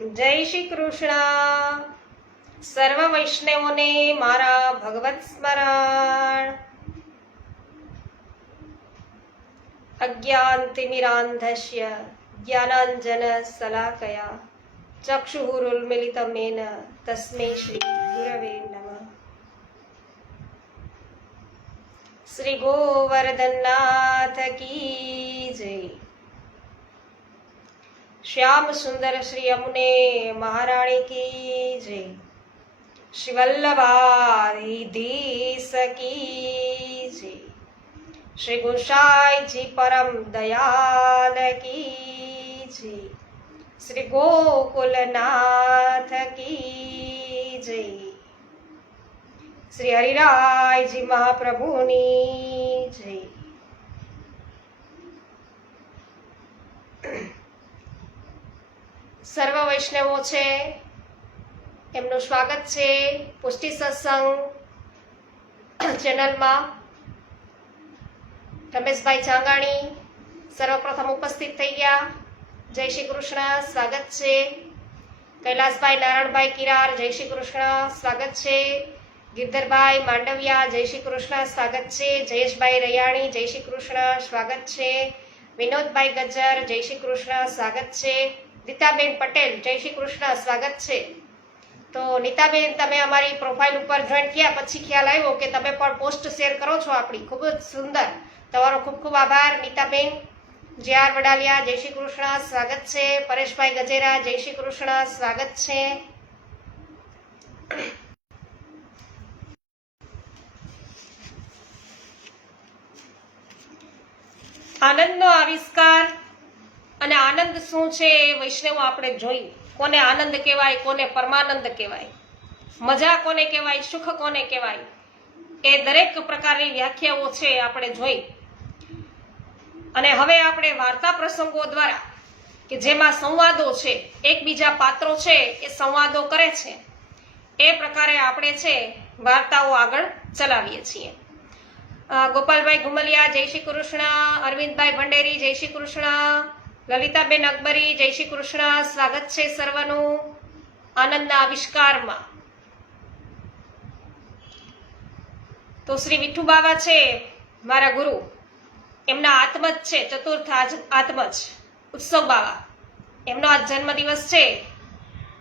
જય શ્રી કૃષ્ણ. સર્વ વૈષ્ણવોને મારા ભગવત સ્મરણ. અજ્ઞાનતિમિરાંધસ્ય જ્ઞાનાંજન શલાકયા ચક્ષુરુન્મિલિતમેન તસ્મૈ શ્રી ગુરવે નમઃ. શ્રી ગોવર્ધનનાથ કી જય. श्याम सुंदर श्री यमुने महारानी की जय. श्री वल्लभाधीश की जय. श्री गोसाई जी परम दयाल की जय. श्री गोकुलनाथ की जय. श्री हरिराय जी महाप्रभुनी जय. સર્વ વૈષ્ણવો છે એમનું સ્વાગત છે પુષ્ટિ સત્સંગ ચેનલમાં. રમેશભાઈ ચાંગાણી સર્વપ્રથમ ઉપસ્થિત થઈ ગયા. જય શ્રી કૃષ્ણ, સ્વાગત છે. કૈલાસભાઈ નારાયણભાઈ કિરાર, જય શ્રી કૃષ્ણ, સ્વાગત છે. ગિરધરભાઈ માંડવિયા, જય શ્રી કૃષ્ણ, સ્વાગત છે. જયેશભાઈ રૈયાણી, જય શ્રી કૃષ્ણ, સ્વાગત છે. વિનોદભાઈ ગજ્જર, જય શ્રી કૃષ્ણ, સ્વાગત છે. નીતાબેન પટેલ, જય શ્રી કૃષ્ણ, સ્વાગત છે. તો નીતાબેન, તમે અમારી પ્રોફાઇલ ઉપર જોઈન થયા પછી ખ્યાલ આવ્યો કે તમે પણ પોસ્ટ શેર કરો છો આપણી, ખૂબ જ સુંદર. તમારો ખૂબ ખૂબ આભાર નીતાબેન. જે.આર. વડાલિયા, જય શ્રી કૃષ્ણ, સ્વાગત છે. પરેશભાઈ ગજેરા, જય શ્રી કૃષ્ણ, સ્વાગત છે. આનંદનો આવિષ્કાર અને આનંદ શું છે એ વૈષ્ણવ આપણે જોયું. કોને આનંદ કહેવાય, કોને પરમાનંદ કહેવાય, મજા કોને કહેવાય, સુખ કોને કહેવાય, એ દરેક પ્રકારની વ્યાખ્યાઓ છે આપણે જોઈ. અને હવે આપણે વાર્તા પ્રસંગો દ્વારા કે જેમાં સંવાદો છે, એકબીજા પાત્રો છે એ સંવાદો કરે છે, એ પ્રકારે આપણે છે વાર્તાઓ આગળ ચલાવીએ છીએ. ગોપાલભાઈ ઘુમલિયા, જય શ્રી કૃષ્ણ. અરવિંદભાઈ ભંડેરી, જય શ્રી કૃષ્ણ. લલિતાબેન અકબરી, જય શ્રી કૃષ્ણ, સ્વાગત છે સર્વનું આનંદના આવિષ્કારમાં. તો શ્રી વિઠ્ઠુ બાવા છે મારા ગુરુ, એમના આત્મજ છે, ચતુર્થ આત્મજ ઉત્સવ બાવા, એમનો આજ જન્મદિવસ છે.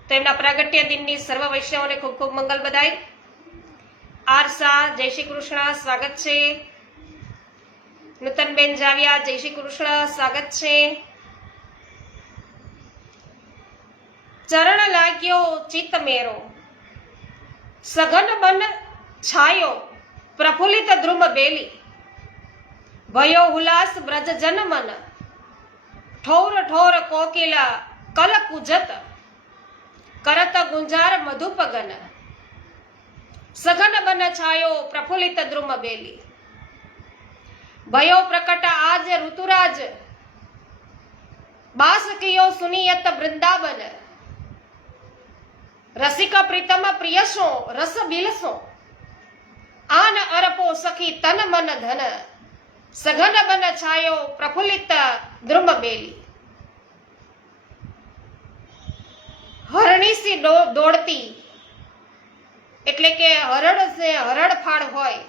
તો એમના પ્રાગટ્ય દિનની સર્વ વૈષ્ણવોને ખૂબ ખૂબ મંગલ બધાઈ. આર શાહ, જય શ્રી કૃષ્ણ, સ્વાગત છે. નૂતનબેન જાવિયા, જય શ્રી કૃષ્ણ, સ્વાગત છે. ચરણ લાગ્યો ચિત્ત મેરો, સઘન બન છાયો પ્રફુલ્લિત દ્રુમ બેલી, ભયો હુલાસ બ્રજ જન મન, ઠોર ઠોર કોકિલા કલ કુજત, કરત ગુંજાર મધુપગન, સઘન બન છાયો પ્રફુલ્લિત દ્રુમ બેલી, ભયો પ્રકટ આજ ઋતુરાજ, બાસ કિયો સુનિયત વૃંદાવન, રસિક પ્રીતમ પ્રિયસો રસ બિલસો, આન અરપો સખી તન મન ધન, સઘન બન છાયો પ્રફુલ્લિત દ્રુમ બેલી. હરણીસી દોડતી એટલે કે હરણફાળ હોય,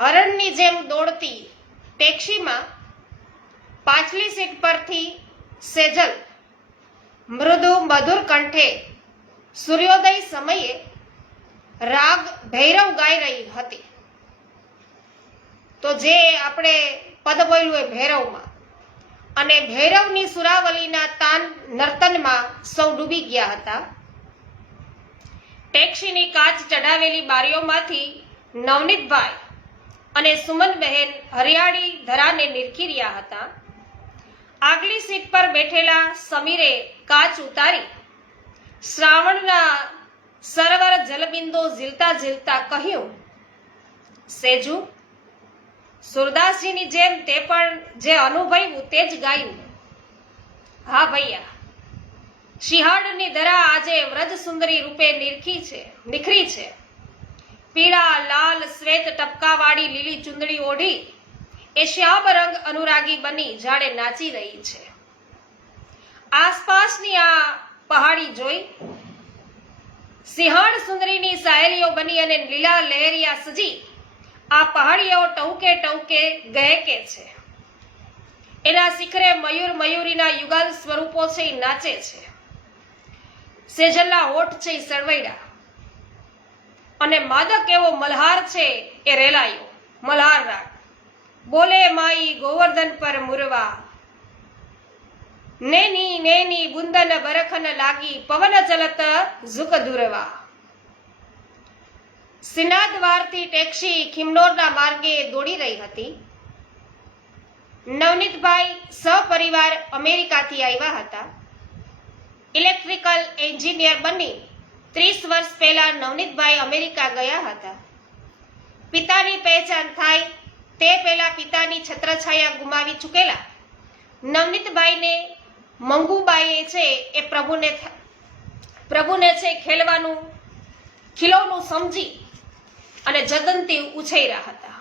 હરણની જેમ દોડતી ટેક્સીમાં પાછલી સીટ પરથી સેજલ મૃદુ મધુર કંઠે સૂર્યોદય સમયે રાગ ભૈરવ ગાઈ રહી હતી. તો જે આપણે પદ બોલ્યું એ ભૈરવમાં, અને ભૈરવની સુરાવલીના તાન નર્તનમાં સૌ ડૂબી ગયા હતા. ટેક્સીની કાચ ચડાવેલી બારીઓમાંથી નવનીતભાઈ અને સુમનબહેન હરિયાળી ધરાને નિરખી રહ્યા હતા. આગલી સીટ પર બેઠેલા સમીરે કાચ ઉતારી શ્રાવણના સરોવર જલબિંદુ ઝીલતા ઝીલતા કહ્યું, સેજુ, સુરદાસજીની જેમ તે પણ જે અનુભવ્યું તે જ ગાયું. હા ભૈયા, શિહાળની ધરા આજે વ્રજ સુંદરી રૂપે નિખરી છે. પીળા લાલ શ્વેત ટપકાવાળી લીલી ચુંદડી ઓઢી એ શ્યામ રંગ અનુરાગી બની જાણે નાચી રહી છે. આસપાસની આ પહાડી જોઈ સિંહણ સુંદરીની સાહેલીઓ બની અને લીલા લહેરિયા સજી આ પહાડીઓ ટવકે ટવકે ગહેકે છે. એના શિખરે મયુર મયુરીના યુગલ સ્વરૂપો છે એ નાચે છે. સેજલના હોઠ છે એ સળવૈડા અને માદક એવો મલ્હાર છે એ રેલાયો મલ્હાર રાગ. બોલે માઈ ગોવર્ધન પર મુરવા નેની નેની બુંદન બરખન લાગી પવન ચલત ઝુક દુરવા. સિનાદવારથી ટેક્સી ખિમનોરના માર્ગે દોડી રહી હતી. નવનીતભાઈ સહપરિવાર અમેરિકાથી આવ્યા હતા. ઇલેક્ટ્રિકલ એન્જિનિયર બની 30 વર્ષ પહેલા નવનીતભાઈ અમેરિકા ગયા હતા. પિતાની પહેચાન થાય તે પહેલા પિતાની છત્રછાયા ગુમાવી ચૂકેલા નવનીતભાઈને મંગુબાઈએ છે એ પ્રભુને છે ખેલવાનું ખીલોનું સમજી અને જતનથી ઉછેર્યા હતા.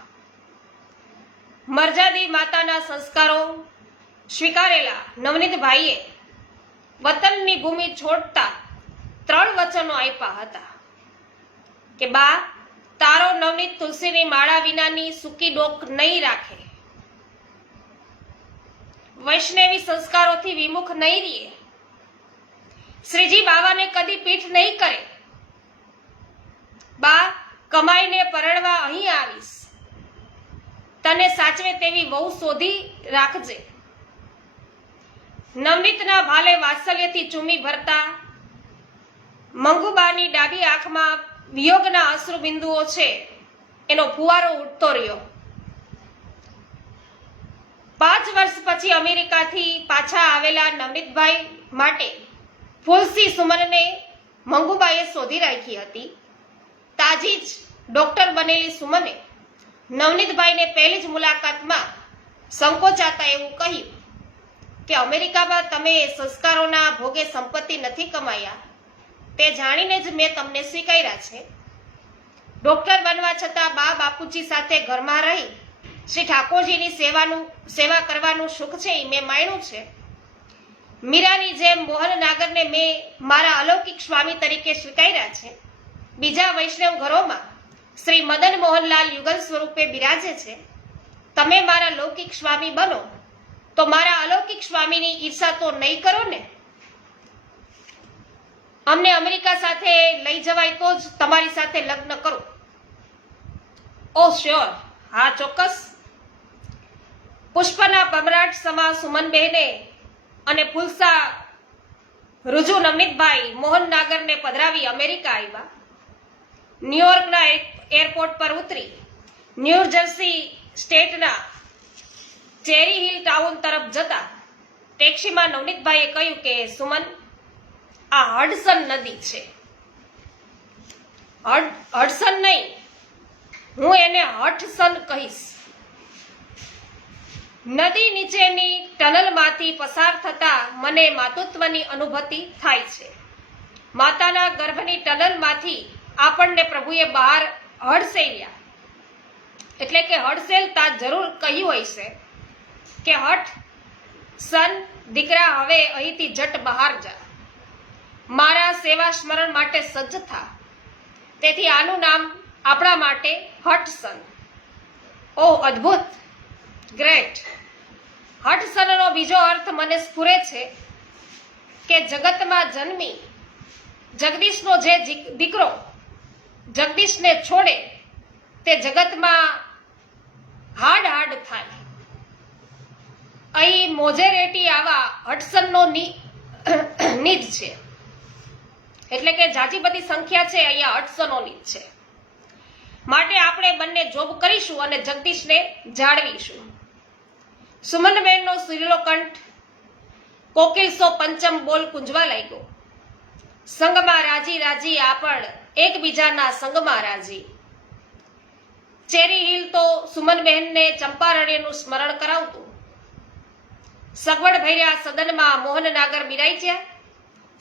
મરજાદી માતાના સંસ્કારો સ્વીકારેલા નવનીતભાઈએ વતનની ભૂમિ છોડતા 3 વચનો આપ્યા હતા કે બા તારો નવનીત તુલસીની માળા વિનાની સૂકી ડોક નહીં રાખે, વૈષ્ણવી સંસ્કારોથી વિમુખ નહીં રહીએ, શ્રીજી બાવાને કદી પીઠ નહીં કરે. બા કમાઈને પરણવા અહીં આવીશ, તને સાચવે તેવી વહુ શોધી રાખજે. નવનીતના ભાલે વાત્સલ્યથી ચૂમી ભરતા મંગુબાની ડાબી આંખમાં વિયોગના અશ્રુ બિંદુઓ છે એનો ફુવારો ઉઠતો રહ્યો. 5 વર્ષ પછી અમેરિકાથી પાછા આવેલા નવનીતભાઈ માટે ફુલસી સુમનને મંગુબાઈએ શોધી રાખી હતી. તાજી જ ડોક્ટર બનેલી સુમને નવનીતભાઈને પહેલી જ મુલાકાતમાં સંકોચાતા એવું કહ્યું કે અમેરિકામાં તમે સંસ્કારોના ભોગે સંપત્તિ નથી કમાયા તે જાણીને જ મેં તમને સ્વીકાર્યા છે. ડોક્ટર બનવા છતાં બા બાપુજી સાથે ઘરમાં રહી શ્રી ઠાકોરજીની સેવા કરવાનું સુખ છે એ મેં માણ્યું છે. મીરાની જેમ મોહન નાગરને મેં મારા અલૌકિક સ્વામી તરીકે સ્વીકાર્યા છે. બીજા વૈષ્ણવ ઘરોમાં શ્રી મદન મોહનલાલ યુગલ સ્વરૂપે બિરાજે છે. તમે મારા લૌકિક સ્વામી બનો તો મારા અલૌકિક સ્વામીની ઈર્ષા તો નહીં કરો ને. અમને અમેરિકા સાથે લઈ જવાય તો જ તમારી સાથે લગ્ન કરું. ઓ શ્યોર, હા ચોક્કસ. પુષ્પના પમરાટ સમા સુમનબહેને અને ફુલસા રુજુ નવનીતભાઈ મોહન નાગરને પધરાવી અમેરિકા આવ્યા. ન્યુયોર્કના એરપોર્ટ પર ઉતરી ન્યૂ જર્સી સ્ટેટના ચેરી હિલ ટાઉન તરફ જતા ટેક્સીમાં નવનીતભાઈએ કહ્યું કે સુમન, આ હડસન નદી છે. હડસન નહીં, હું એને હઠસન કહીશ. નદી નીચેની ટનલમાંથી પસાર થતા મને માતૃત્વની અનુભૂતિ થાય છે. માતાના ગર્ભની ટનલમાંથી આપણને પ્રભુએ બહાર હડસેલ્યા. એટલે કે હડસેલતા જરૂર કહ્યું હોય છે કે હઠ સન, દીકરા હવે અહીંથી જટ બહાર જા, મારા સેવા સ્મરણ માટે સજ્જ થા. તેથી આનું નામ આપણા માટે હઠસન. ઓહ અદ્ભુત, ગ્રેટ. હઠસનનો બીજો અર્થ મને સ્ફુરે છે કે જગતમાં જન્મી જગદીશનો જે દીકરો જગદીશને છોડે તે જગતમાં હાડ હાડ થાય. અહીં મોજેરેટી આવા હડસનનો નિજ છે. એટલે કે જાજી બધી સંખ્યા છે અહીંયા હડસનોની જ છે. માટે આપણે બંને જોબ કરીશું અને જગદીશને જાળવીશું. સુમનબેનનો સુરીલો કંઠ કોકિલસો પંચમ બોલ કુંજવા લાગ્યો. સંગમાં રાજી રાજી આપણ એકબીજાના સંગમાં રાજી. ચેરી હિલ તો સુમનબહેનને ચંપારણ્યનું સ્મરણ કરાવતું. સગવડ ભર્યા સદનમાં મોહન નાગર બિરાજ્યા.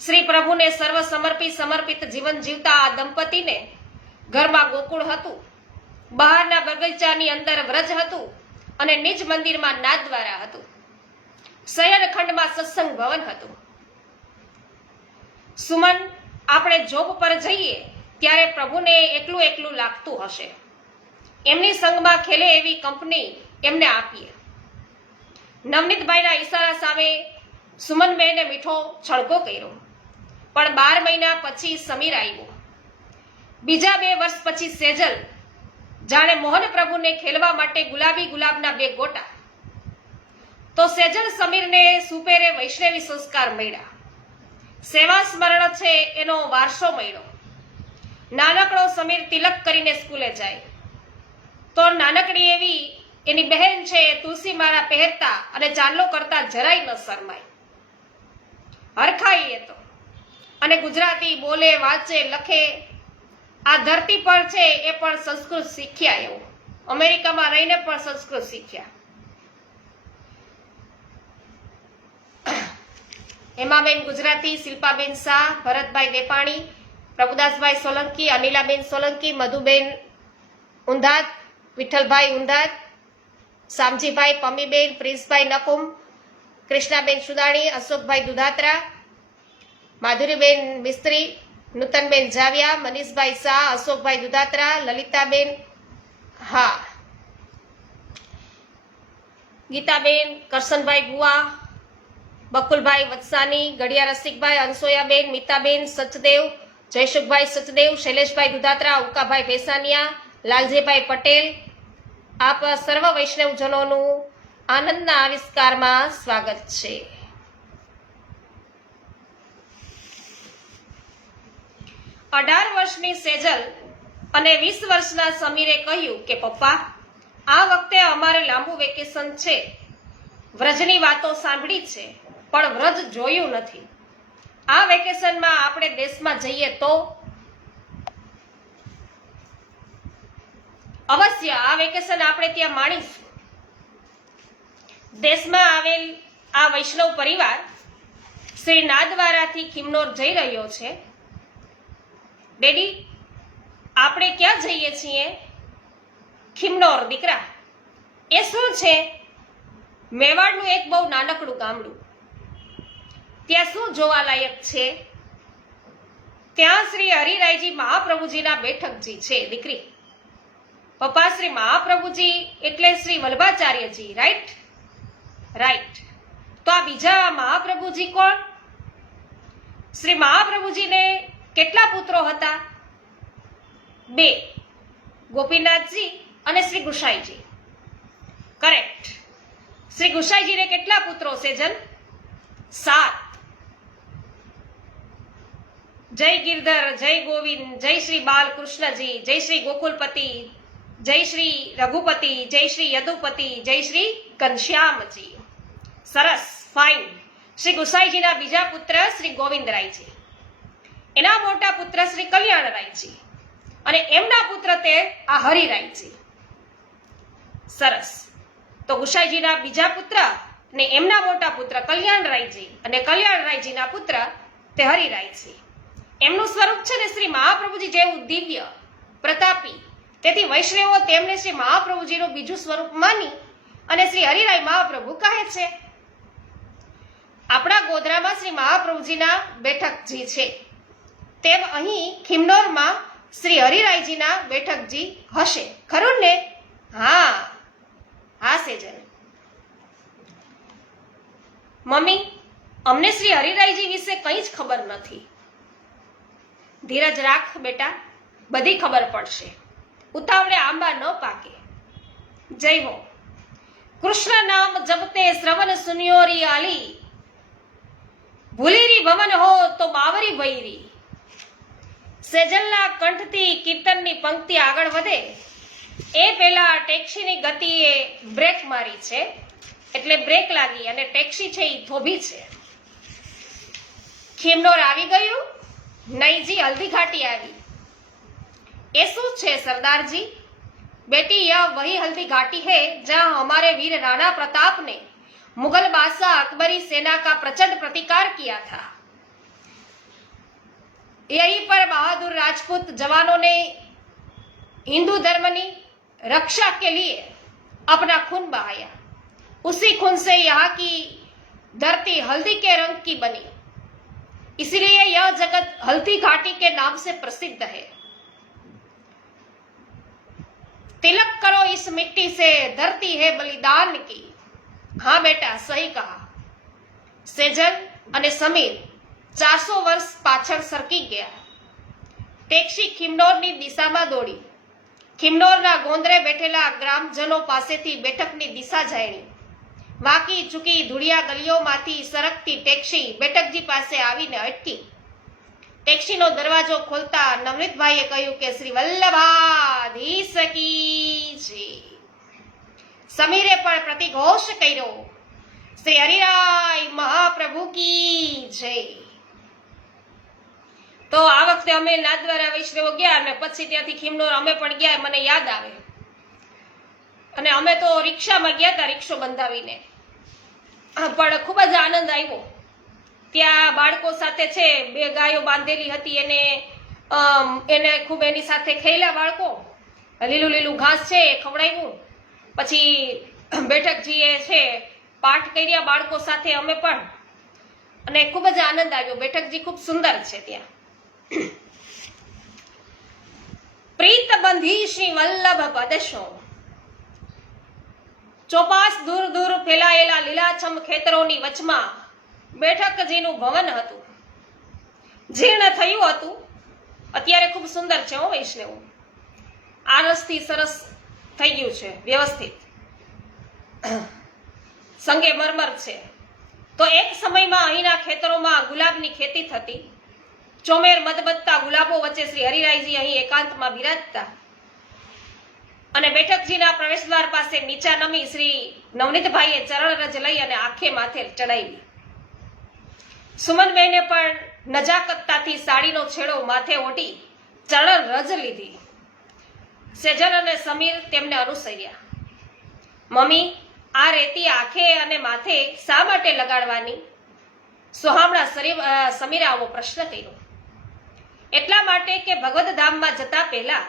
શ્રી પ્રભુને સર્વ સમર્પિત જીવન જીવતા આ દંપતીને ઘરમાં ગોકુળ હતું, બહારના બગીચાની અંદર વ્રજ હતું અને નિજ મંદિરમાં નાથદ્વારા હતું. શયનખંડમાં સત્સંગ ભવન હતું. સુમન, આપણે જોબ પર જઈએ ત્યારે પ્રભુને એકલું એકલું લાગતું હશે. એમની સંગમાં ખેલે એવી કંપની એમને આપીએ. નવનીતભાઈના ઈશારા સામે સુમનબેને મીઠો છળકો કર્યો. પણ 12 મહિના પછી સમીર આવ્યો. બીજા 2 વર્ષ પછી સેજલ. જાણે મોહન પ્રભુને ખેલવા માટે ગુલાબી ગુલાબના 2 ગોટા. તો સેજલ સમીરને સુપેરે વૈષ્ણવી સંસ્કાર મળ્યા. સેવા સ્મરણ છે એનો વારસો મળ્યો. નાનકડો સમીર તિલક કરીને સ્કૂલે જાય તો નાનકડી એવી એની બહેન છે એ તુલસી માળા પહેરતા અને ચાંદલો કરતા જરાય ન શરમાય. હરખાઈ એ તો. અને ગુજરાતી બોલે, વાંચે, લખે. આ ધરતી પર છે એ પણ સંસ્કૃત શીખ્યા. એવું અમેરિકામાં રહીને પણ સંસ્કૃત શીખ્યા. હેમાબેન ગુજરાતી, શિલ્પાબેન શાહ, ભરતભાઈ દેપાણી, પ્રભુદાસભાઈ સોલંકી, અનિલાબેન સોલંકી, મધુબેન ઉંધાત, વિઠ્ઠલભાઈ ઉંધાત, શામજીભાઈ, પમ્મીબેન, પ્રિન્સભાઈ નકુમ, કૃષ્ણાબેન સુદાણી, અશોકભાઈ દુધાત્રા, માધુરીબેન મિસ્ત્રી, નૂતનબેન જાવિયા, મનીષભાઈ શાહ, અશોકભાઈ દુધાત્રા, લલિતાબેન, હા, ગીતાબેન, કરશનભાઈ બુઆ, બકુલભાઈ વત્સાની, ગડિયા રસિકભાઈ, અનસોયાબેન, મિતાબેન સચદેવ, જયસુખભાઈ સચદેવ, શૈલેષભાઈ દુધાત્રા, ઉકાભાઈ ભેસાનિયા, લાલજીભાઈ પટેલ. આપ સર્વ વૈષ્ણવજનોનું આનંદના આવિષ્કારમાં સ્વાગત છે. અઢાર વર્ષની સેજલ અને 20 વર્ષના સમીરે કહ્યું કે પપ્પા, આ વખતે અમારે લાંબુ વેકેશન છે. વ્રજની વાતો સાંભળી છે પણ વ્રજ જોયું નથી. આ વેકેશનમાં આપણે દેશમાં જઈએ તો? અવશ્ય આ વેકેશન આપણે ત્યાં માણીશું. દેશમાં આવેલ આ વૈષ્ણવ પરિવાર શ્રી નાથદ્વારાથી ખિમનોર જઈ રહ્યો છે. ડેડી, આપણે ક્યાં જઈએ છીએ? ખિમનોર દીકરા. એ શું છે? મેવાડનું એક બહુ નાનકડું ગામડું. ત્યાં શું જોવાલાયક છે? ત્યાં શ્રી હરિરાયજી મહાપ્રભુજીના બેઠકજી છે દીકરી. પપ્પા, શ્રી મહાપ્રભુજી એટલે શ્રી વલ્લભાચાર્યજી, રાઈટ? રાઈટ. તો આ બીજા મહાપ્રભુજી કોણ? શ્રી મહાપ્રભુજીને કેટલા પુત્રો હતા? 2, ગોપીનાથજી અને શ્રી ગુસાઈજી. કરેક્ટ. શ્રી ગુસાઈજીને કેટલા પુત્રો સેજલ? 7. જય ગિરધર, જય ગોવિંદ, જય શ્રી બાલકૃષ્ણજી, જય શ્રી ગોકુલપતિ, જય શ્રી રઘુપતિ, જય શ્રી યદુપતિ, જય શ્રી ઘનશ્યામજી. સરસ, ફાઇન. શ્રી ગુસાઈજીના બીજા પુત્ર શ્રી ગોવિંદરાયજી, એના મોટા પુત્ર શ્રી કલ્યાણરાયજી અને એમના પુત્ર તે આ હરિરાયજી. સરસ. તો ગુસાઈજીના બીજા પુત્ર ને એમના મોટા પુત્ર કલ્યાણરાયજી અને કલ્યાણરાયજીના પુત્ર તે હરિરાયજી. એમનું સ્વરૂપ છે ને શ્રી મહાપ્રભુજી જેવું દિવ્ય પ્રતાપી. તેથી વૈષ્ણવો તેમને શ્રી મહાપ્રભુજીનું બીજું સ્વરૂપ માની અને શ્રી હરિરાય મહાપ્રભુ કહે છે. આપણા ગોધરામાં શ્રી મહાપ્રભુજીના બેઠકજી છે, તેમ અહીં ખિમનોરમાં શ્રી હરિરાયજીના બેઠકજી હશે. ખરું ને? હા હા સેજલ. મમ્મી, અમને શ્રી હરિરાયજી વિશે કંઈ જ ખબર નથી. ધીરજ રાખ બેટા, બધી ખબર પડશે. ઉતાવળે આંબા ન પાકે. જય હો. કૃષ્ણ નામ જપતે શ્રવણ સુનિયોરી આલી, ભૂલીરી ભવન હો તો બાવરી ભૈરી. સેજલના કંઠથી કીર્તનની પંક્તિ આગળ વધે એ પહેલા ટેક્સીની ગતિએ બ્રેક મારી છે, એટલે બ્રેક લાગી અને ટેક્સી છે એ થોભી છે. ખિમનોર આવી ગયું? નહીં જી, હલ્દી ઘાટી આવી. એ શું છે सरदार जी? बेटी, यह वही हल्दी घाटी है जहां हमारे वीर राणा प्रताप ने मुगल बादशाह अकबरी सेना का प्रचंड प्रतिकार किया था. यहीं पर बहादुर राजपूत जवानों ने हिंदू धर्म की रक्षा के लिए अपना खून बहाया. उसी खून से यहाँ की धरती हल्दी के रंग की बनी. इसीलिए यह जगत हल्दी घाटी के नाम से प्रसिद्ध है। तिलक करो इस मिट्टी से, धरती है बलिदान की। हाँ बेटा, सही कहा। સેજલ અને સમીર 400 વર્ષ પાછળ સરકી ગયા. ટેક્સી ખિમનોરની દિશામાં દોડી. ખિમનોરના ગોંદરે બેઠેલા ગ્રામજનો પાસેથી બેઠકની દિશા જાણી. વાંકી ચૂકી ધૂળિયા ગલીઓમાંથી સરકતી ટેક્સી બેઠકજી પાસે આવીને અટકી. ટેક્સીનો દરવાજો ખોલતા નવનીતભાઈએ કહ્યું કે શ્રી વલ્લભાધીશ કી જય. સમીરે પણ પ્રતિઘોષ કર્યો, શ્રી હરિરાય મહાપ્રભુ કી જય. તો આ વખતે અમે નાથદ્વારા વૈષ્ણવો ગયા અને પછી ત્યાંથી ખિમનોર અમે પણ ગયા. મને યાદ આવે અને અમે તો રિક્ષામાં ગયા હતા, રિક્ષો બંધાવીને. પણ ખૂબ જ આનંદ આવ્યો. ત્યાં બાળકો સાથે છે 2 ગાયો બાંધેલી હતી, એને ખૂબ એની સાથે ખેલ્યા બાળકો. લીલું લીલું ઘાસ છે એ ખવડાવ્યું. પછી બેઠકજીએ છે પાઠ કર્યા બાળકો સાથે, અમે પણ, અને ખૂબ જ આનંદ આવ્યો. બેઠકજી ખૂબ સુંદર છે ત્યાં. પ્રીત બંધી શ્રી વલ્લભ પદશો. ચોપાસ દૂર દૂર ફેલાયેલા લીલાછમ ખેતરોની વચમાં બેઠકજીનું ભવન હતું. જીર્ણ થયું હતું, અત્યારે ખૂબ સુંદર છે. હો વૈષ્ણવ, આરસથી સરસ થઈ ગયું છે, વ્યવસ્થિત. સંગે મરમર છે. તો એક સમયમાં અહીંના ખેતરોમાં ગુલાબની ખેતી થતી. ચોમેર મદબત્તા ગુલાબો વચ્ચે શ્રી હરિરાયજી અહીં એકાંતમાં બિરાજતા. અને બેઠકજીના પ્રવેશદ્વાર પાસે નીચા નમી શ્રી નવનીતભાઈએ ચરણરજ લઈ અને આંખે માથે ચડાવી. સુમનબેને પણ નજાકતતાથી સાડીનો છેડો માથે ઓઢી ચરણરજ લીધી. સેજલ અને સમીર તેમને અનુસર્યા. મમ્મી, આ રેતી આંખે અને માથે શા માટે લગાડવાની? સોહામણા સમીરે આવો પ્રશ્ન કર્યો. એટલા માટે કે ભગવદ ધામમાં જતા પહેલા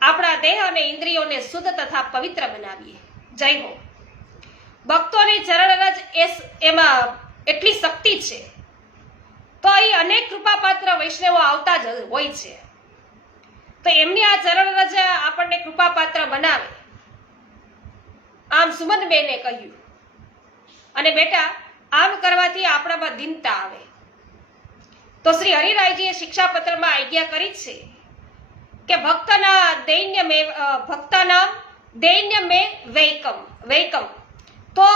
આપણા દેહ અને ઇન્દ્રિયોને શુદ્ધ તથા પવિત્ર બનાવીએ. જય હો. ભક્તોની ચરણરજ એમાં એટલી શક્તિ છે. તો અહીં અનેક કૃપાપાત્ર વૈષ્ણવો આવતા જ હોય છે. તો એમની આ ચરણરજ આપણને કૃપાપાત્ર બનાવે. આમ સુમનબેને કહ્યું. અને બેટા, આમ કરવાથી આપણામાં દીનતા આવે. તો શ્રી હરિરાયજીએ શિક્ષાપત્રમાં આજ્ઞા કરી છે કે ભક્તના દૈન્ય મે વૈકમ. તો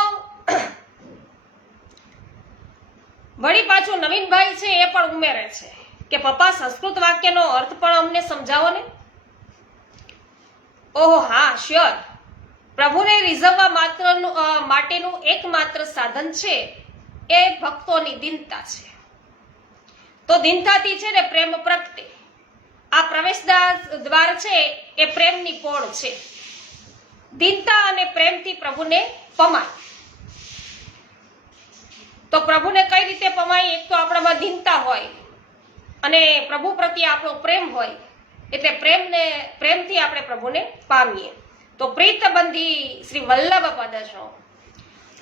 વળી પાછું નવીનભાઈ છે એ પણ ઉમેરે છે કે પપ્પા, સંસ્કૃત વાક્યનો અર્થ પણ અમને સમજાવો ને. ઓહો હા, શ્યોર. પ્રભુને રીઝવવા માટેનું એકમાત્ર સાધન છે એ ભક્તોની દીનતા છે. તો દીનતાથી છે ને પ્રેમ પ્રગટે. આ પ્રવેશદ્વાર છે એ પ્રેમની પોળ છે. દીનતા અને પ્રેમથી પ્રભુને પમાય. તો પ્રભુને કઈ રીતે પમાય? એક તો આપણામાં દીનતા હોય અને પ્રભુ પ્રત્યે આપણો પ્રેમ હોય, એટલે પ્રેમથી આપણે પ્રભુને પામીએ. તો પ્રીતબંધી શ્રી વલ્લભ પદશો.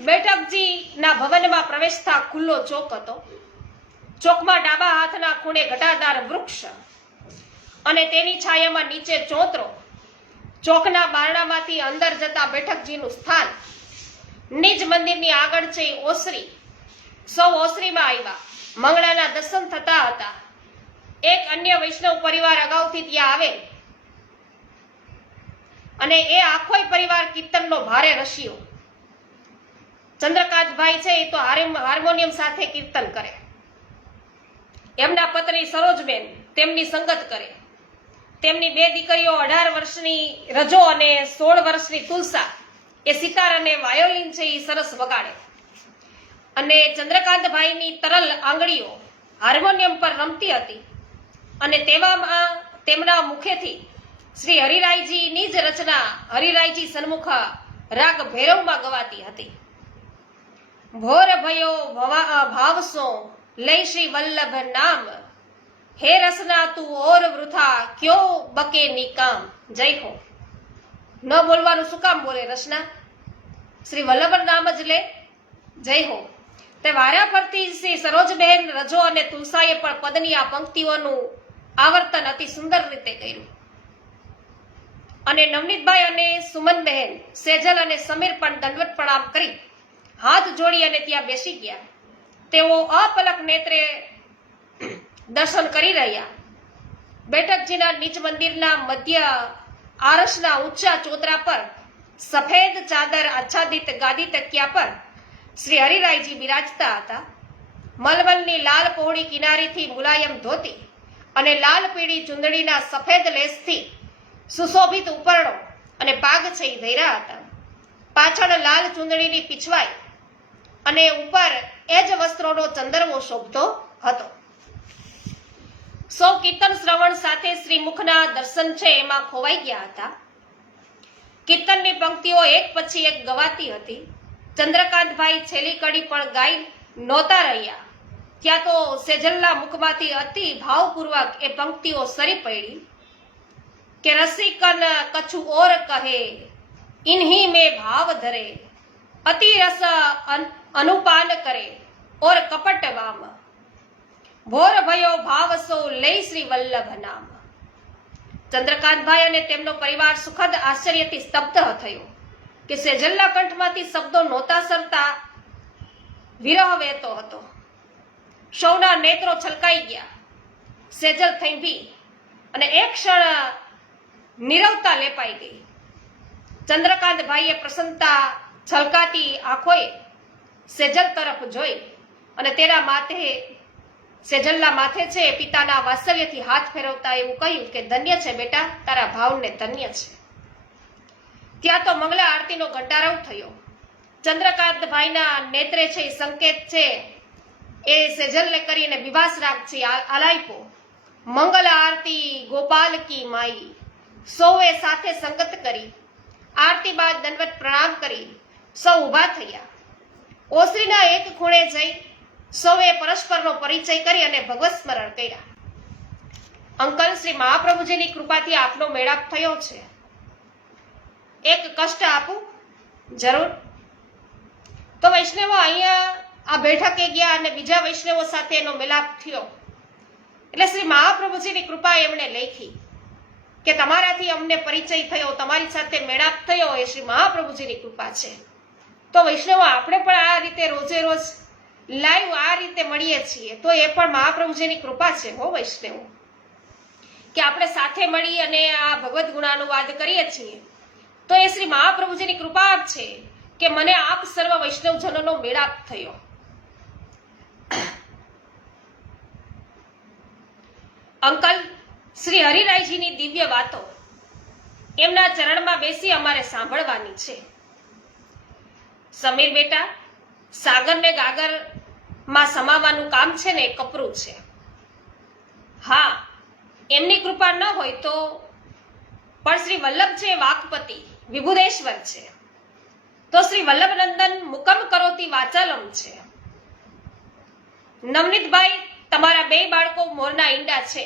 બેઠકજીના ભવનમાં પ્રવેશતા ખુલ્લો ચોક હતો. ચોકમાં ડાબા હાથના ખૂણે ઘટાદાર વૃક્ષ અને તેની છાયામાં નીચે ચોતરો. ચોકના બારણામાંથી અંદર જતા બેઠકજીનું સ્થાન. નિજ મંદિરની આગળ છે ઓસરી. સૌ ઓસરીમાં આવ્યા. મંગળાના દર્શન થતા હતા. એક અન્ય વૈષ્ણવ પરિવાર અગાઉથી ત્યાં આવેલ અને એ આખોય પરિવાર કીર્તનનો ભારે રસિયો. ચંદ્રકાંતભાઈ છે એ તો હાર્મોનિયમ સાથે કીર્તન કરે. એમના પત્ની સરોજબેન તેમની સંગત કરે. તેમની 2 દીકરીઓ 18 વર્ષની રજો અને 16 વર્ષની તુલસા એ સિતાર અને વાયોલિન છે એ સરસ વગાડે. અને ચંદ્રકાંતભાઈની તરલ આંગળીઓ હાર્મોનિયમ પર રમતી હતી. અને તેવામાં તેમના મુખેથી શ્રી હરિરાયજીની જ રચના હરિરાયજી સન્મુખ રાગ ભૈરવમાં ગવાતી હતી. ભોર ભયો ભાવસો લઈ શ્રી વલ્લભ નામ, હે રસના તું ઓર વૃથા ક્યો બકે નિકામ. જય હો. ન બોલવાનું શું કામ બોલે રસના? શ્રી વલ્લભ નામ જ લે. જય હો. તે વારા ફરતી શ્રી સરોજબહેન રજો અને તુલસાએ પણ પદની આ પંક્તિઓનું આવર્તન અતિ સુંદર રીતે કર્યું. અને નવનીતભાઈ અને સુમનબહેન, સેજલ અને સમીર પણ દંડવત પ્રણામ કરી હાથ જોડી અને ત્યાં બેસી ગયા. તેઓ અપલક નેત્રે દર્શન કરી રહ્યા. બેઠકજીના નીચ મંદિરના મધ્ય આરસના ઊંચા ચોતરા પર સફેદ ચાદર આચ્છાદિત ગાદી તકિયા પર શ્રી હરિરાયજી બિરાજતા હતા. મલમલની લાલ પહોળી કિનારીથી મુલાયમ ધોતી અને લાલ પીળી ચૂંદડીના સફેદ લેસથી સુશોભિત ઉપરણો અને પાગછઈ ધર્યા હતા. પાછળ લાલ ચૂંદડીની પીછવાઈ અને ઉપર એ જ વસ્ત્રોનો ચંદરવો શોભતો હતો. સૌ કીર્તન શ્રવણ સાથે શ્રીમુખના દર્શન છે એમાં ખોવાઈ ગયા હતા. કીર્તનની પંક્તિઓ એક પછી એક ગવાતી હતી. ચંદ્રકાંતભાઈ છેલ્લી કડી પણ ગાઈ નહોતા રહ્યા ત્યાં તો સેજલના મુખમાંથી અતિ ભાવપૂર્વક એ પંક્તિઓ સરી પડી કે રસિકન કછુ ઓર કહે ઇન્હી મેં ભાવ ધરે અતિ રસ અનુપાન કરે ઓર કપટ વામ ભોર ભયો ભાવ સો લઈ શ્રી વલ્લભ નામ. ચંદ્રકાંતભાઈ અને તેમનો પરિવાર સુખદ આશ્ચર્યથી સ્તબ્ધ થયો કે સેજલના કંઠમાંથી શબ્દો નહોતા સરતા વિરહ વહેતો હતો. સૌના નેત્રો છલકાઈ ગયા. સેજલ થંભી અને એક ક્ષણ નીરવતા લેપાઈ ગઈ. ચંદ્રકાંતભાઈએ પ્રસન્નતા છલકાતી આંખોએ સેજલ તરફ જોઈ અને તેના માથે સેજલના માથે છે પિતાના વાત્સલ્યથી હાથ ફેરવતા એવું કહ્યું કે ધન્ય છે બેટા, તારા ભાવને ધન્ય છે. ત્યાં તો મંગલા આરતીનો ઘંટારવ થયો. ચંદ્રકાંતભાઈના નેત્રે છે સંકેત છે એ સેજલને કરીને વિવાસ રાગ છે આલાઈપો. મંગલ આરતી ગોપાલ કી માઈ સૌએ સાથે સંગત કરી. આરતી બાદ દંડવત પ્રણામ કરી સૌ ઊભા થયા. ઓસરીના એક ખૂણે જઈ સૌએ પરસ્પરનો પરિચય કરી અને ભગવત સ્મરણ કર્યા. અંકલ, શ્રી મહાપ્રભુજીની કૃપાથી આપનો મેળાપ થયો છે. એક કષ્ટ આપું? જરૂર. તો વૈષ્ણવો અહીંયા આ બેઠકે ગયા અને બીજા વૈષ્ણવો સાથે એનો મિલાપ થયો એટલે શ્રી મહાપ્રભુજીની કૃપા એમણે લખી કે તમારાથી અમને પરિચય થયો, તમારી સાથે મેળાપ થયો એ શ્રી મહાપ્રભુજીની કૃપા છે. તો વૈષ્ણવો આપણે પણ આ રીતે રોજે રોજ લાઈવ આ રીતે મળીએ છીએ તો એ પણ મહાપ્રભુજીની કૃપા છે હો વૈષ્ણવો, કે આપણે સાથે મળી અને આ ભગવદ્ ગુણાનુવાદ કરીએ છીએ તો એ શ્રી મહાપ્રભુજીની કૃપા છે કે મને આપ સર્વ વૈષ્ણવજનોનો મેળાપ થયો. અંકલ, શ્રી હરિરાયજીની દિવ્ય વાતો એમના ચરણમાં બેસી અમારે સાંભળવાની છે. સમીર બેટા, સાગર ને ગાગર માં સમાવાનું કામ છે ને એ કપરું છે. હા, એમની કૃપા ન હોય તો પણ શ્રી વલ્લભ છે વાકપતિ વિભુદેશ્વર છે તો શ્રી વલ્લભનંદન મુકમ કરોતી વાચાલમ છે. નવનીતભાઈ, તમારા બે બાળકો મોરના ઈંડા છે.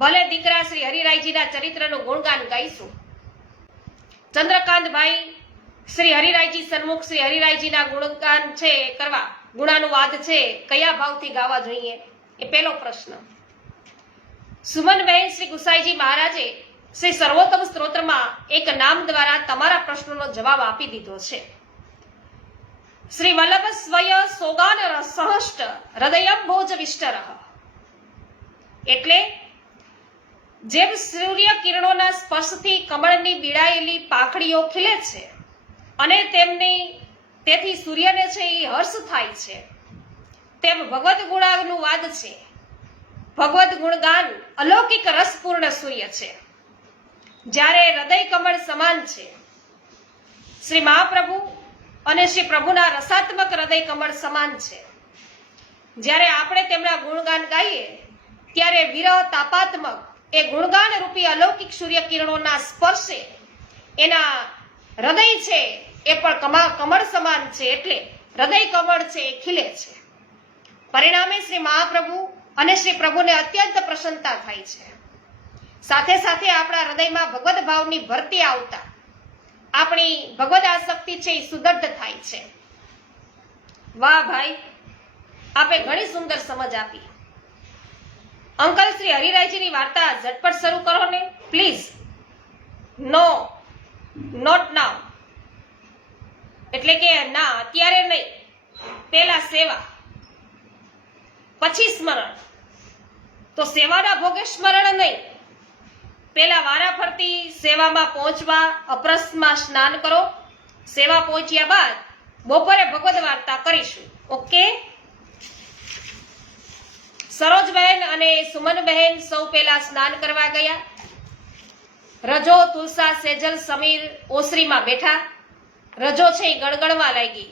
ભલે દીકરા શ્રી હરિરાયજીના ચરિત્રનું ગુણગાન ગાઈશું. ચંદ્રકાંતભાઈ, શ્રી હરિરાયજી સન્મુખ શ્રી હરિરાયજીના ગુણગાન છે કરવા ગુણાનુવાદ છે કયા ભાવથી ગાવા જોઈએ એ પહેલો પ્રશ્ન. સુમનબહેન, શ્રી ગુસાઈજી મહારાજે શ્રી સર્વોત્તમ સ્ત્રોત્રમાં એક નામ દ્વારા તમારા પ્રશ્નનો જવાબ આપી દીધો છે. શ્રી વલ્લભ સ્વય સોગાન સહષ્ટ હૃદયમ ભોજ વિષ્ટર. એટલે જેમ સૂર્ય કિરણોના સ્પર્શથી કમળની બીડાયેલી પાંખડીઓ ખીલે છે અને તેથી સૂર્યને છે એ હર્ષ થાય છે તેમ ભગવદ્ ગુણાનુવાદ છે. ભગવદ્ ગુણગાન અલૌકિક રસપૂર્ણ સૂર્ય છે જ્યારે હૃદય કમળ સમાન છે. શ્રી મહાપ્રભુ અને શ્રી પ્રભુના રસાત્મક હૃદય કમળ સમાન છે. જ્યારે આપણે તેમના ગુણગાન ગાઈએ ત્યારે વિરહ તાપાત્મક એ ગુણગાન રૂપી અલૌકિક સૂર્ય કિરણોના સ્પર્શે એના હૃદય છે એ પણ કમળ સમાન છે એટલે હૃદય કમળ છે એ ખીલે છે. પરિણામે શ્રી મહાપ્રભુ અને શ્રી પ્રભુને અત્યંત પ્રસન્નતા થાય છે. સાથે સાથે આપણા હૃદયમાં ભગવદ ભાવની ભરતી આવતા આપણી ભગવદ આસક્તિ છે એ સુદૃઢ થાય છે. વાહ ભાઈ, આપે ઘણી સુંદર સમજ આપી. અંકલ શ્રી હરિરાયજીની વાર્તા ઝટપટ શરૂ કરો ને પ્લીઝ. નો, નોટ નાઉ. એટલે કે ના અત્યારે નહીં, પેલા સેવા પછી સ્મરણ. તો સેવાના ભોગે સ્મરણ નહીં, પેલા વારા ફરતી સેવામાં પહોંચવા અપરસમાં સ્નાન કરો. સેવા પહોંચ્યા બાદ બપોરે ભગવદ વાર્તા કરીશું. ઓકે. સરોજબહેન અને સુમનબહેન સૌ પેલા સ્નાન કરવા ગયા. રજો, તુલસા, સેજલ, સમીર ઓસરીમાં બેઠા. રજો છે એ ગણગણવા લાગી.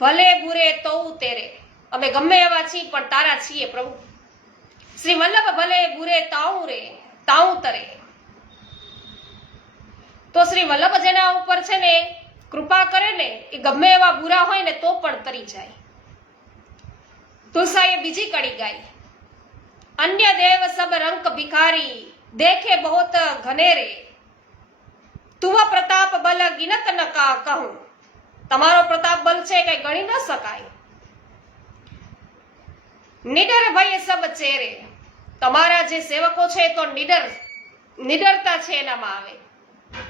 ભલે બુરે તોઉ તેરે, અમે ગમે એવા છીએ પણ તારા છીએ પ્રભુ. શ્રી વલ્લભ ભલે બુરે તાઉ રે તાઉ તરે. તો શ્રી વલ્લભ જેના ઉપર છે ને કૃપા કરે ને એ ગમે એવા બુરા હોય ને તો પણ તરી જાય. તુલસાએ બીજી કડી ગાઈ. અન્ય દેવ સબ રંક ભિખારી દેખે બહોત ઘનેરે, તુવ પ્રતાપ બલ ગિનત ન કહું. તમારો પ્રતાપ બલ છે કઈ ગણી ન શકાય. નિડર ભય સબ ચેરે, તમારા જે સેવકો છે તો નિડરતા છે એનામાં આવે.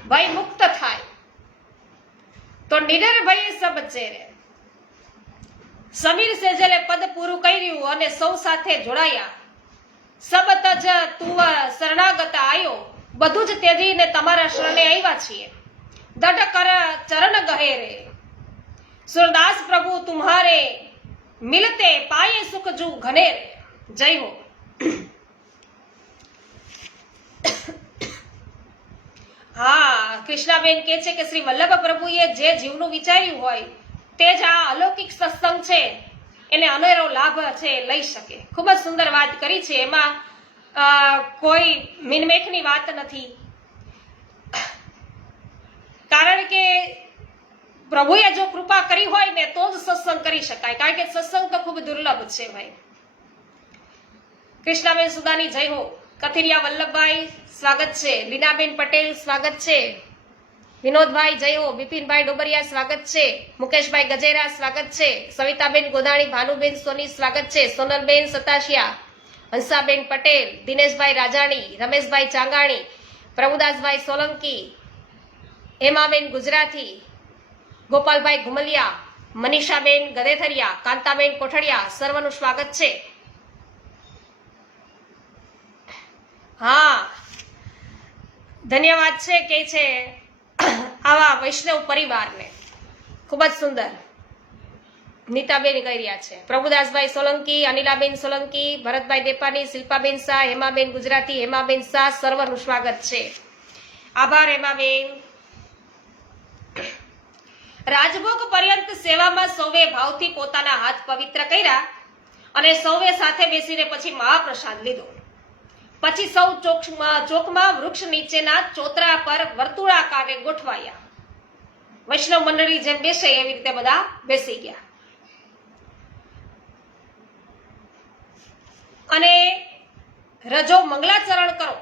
ભય મુક્ત થાય તો નિડર ભય સબ ચેરે. સમીર સેજલે પદ પૂરું કર્યું અને સૌ સાથે જોડાયા. સબ તજ તુવ શરણાગત આયો, બધું જ ત્યજીને તમારા શરણે આવ્યા છીએ. દઢ કર ચરણ ગહેરે, સુરદાસ પ્રભુ તુમ્હારે મિલતે પાયે સુખ જુ ઘનેરે. જય હો. હા, કૃષ્ણાબેન કે છે કે શ્રી વલ્લભ પ્રભુએ જે જીવનું વિચાર્યું હોય તે જ આ અલૌકિક સત્સંગ છે એને અનેરો લાભ છે લઈ શકે. ખૂબ જ સુંદર વાત કરી છે. એમાં કોઈ મિનમેખની વાત નથી. કારણ કે પ્રભુએ જો કૃપા કરી હોય ને તો જ સત્સંગ કરી શકાય. કારણ કે સત્સંગ તો ખૂબ દુર્લભ છે ભાઈ. કૃષ્ણાબેન સુદાની જય હો. કથિરિયા વલ્લભભાઈ સ્વાગત છે. લીનાબેન પટેલ સ્વાગત છે. વિનોદભાઈ જય હો. બિપિનભાઈ ડોબરિયા સ્વાગત છે. મુકેશભાઈ ગજેરા સ્વાગત છે. સવિતાબેન ગોદાણી, ભાનુબેન સોની સ્વાગત છે. સોનલબેન સતાશિયા, હંસાબેન પટેલ, દિનેશભાઈ રાજાણી, રમેશભાઈ ચાંગાણી, પ્રભુદાસભાઈ સોલંકી, હેમાબેન ગુજરાતી, ગોપાલભાઈ ઘુમલિયા, મનીષાબેન ગદેથરિયા, કાંતાબેન કોઠડિયા, સર્વનું સ્વાગત છે. હા, ધન્યવાદ છે કે છે આવા વૈષ્ણવ પરિવારને. ખૂબ જ સુંદર નીતાબેન કહી રહ્યા છે. પ્રભુદાસભાઈ સોલંકી, અનિલાબેન સોલંકી, ભરતભાઈ દેપાની, શિલ્પાબેન શાહ, હેમાબેન ગુજરાતી, હેમાબેન શાહ, સર્વનું સ્વાગત છે. આભાર હેમાબેન. રાજભોગ પર્યંત સેવામાં સૌએ ભાવથી પોતાના હાથ પવિત્ર કર્યા અને સૌએ સાથે બેસીને પછી મહાપ્રસાદ લીધો. પછી સૌ ચોકમાં વૃક્ષ નીચેના ચોતરા પર વર્તુળાકારે ગોઠવાયા. વૈષ્ણવ મંડળી જેમ બેસે એવી રીતે બધા બેસી ગયા. અને રજો મંગલાચરણ કરો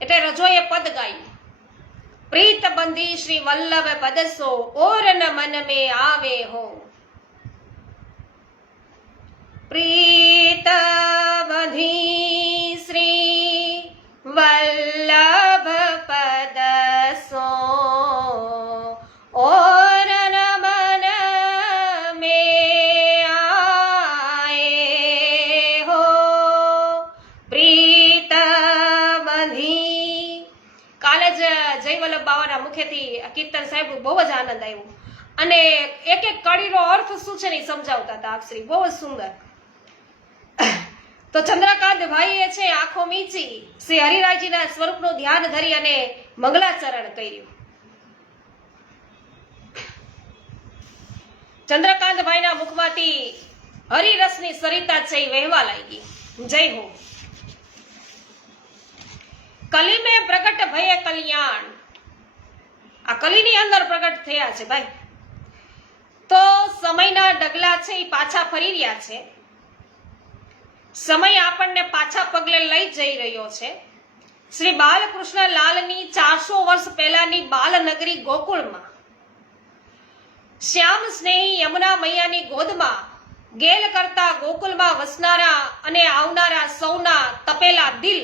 એટલે રજોએ પદ ગાયું. પ્રીત બંધી શ્રી વલ્લભ પદસો ઓર ન મન में આવે હો. પ્રીત બંધી શ્રી વલ્લભ પદસો ઓર ન મન में आए हो. પ્રીત બંધી. કાલે જ જય વલ્લભ બાવાના મુખેથી કીર્તન સાહેબ બહુ જ આનંદ આવ્યો અને એક એક કડીનો અર્થ શું છે ને સમજાવતા હતા આપશ્રી. બહુ જ સુંદર. તો ચંદ્રકાંત ભાઈએ છે આંખો મીચી શ્રી હરિરાયજીના સ્વરૂપનું ધ્યાન ધરી અને મંગલાચરણ કર્યું. ચંદ્રકાંત ભાઈના મુખમાંથી હરિરસની સરિતા છે વહેવા લાગી. જય હો. કલી મેં પ્રગટ ભય કલ્યાણ. આ કલીની અંદર પ્રગટ થયા છે ભાઈ. તો સમયના ડગલા છે એ પાછા ફરી રહ્યા છે. સમય આપણને પાછા પગલે લઈ જઈ રહ્યો છે. શ્રી બાલકૃષ્ણ લાલની 400 વર્ષ પહેલાની બાલનગરી ગોકુળમાં શ્યામ સ્નેહી યમુના મૈયાની ગોદમાં ગેલ કરતા ગોકુલમાં વસનારા અને આવનારા સૌના તપેલા દિલ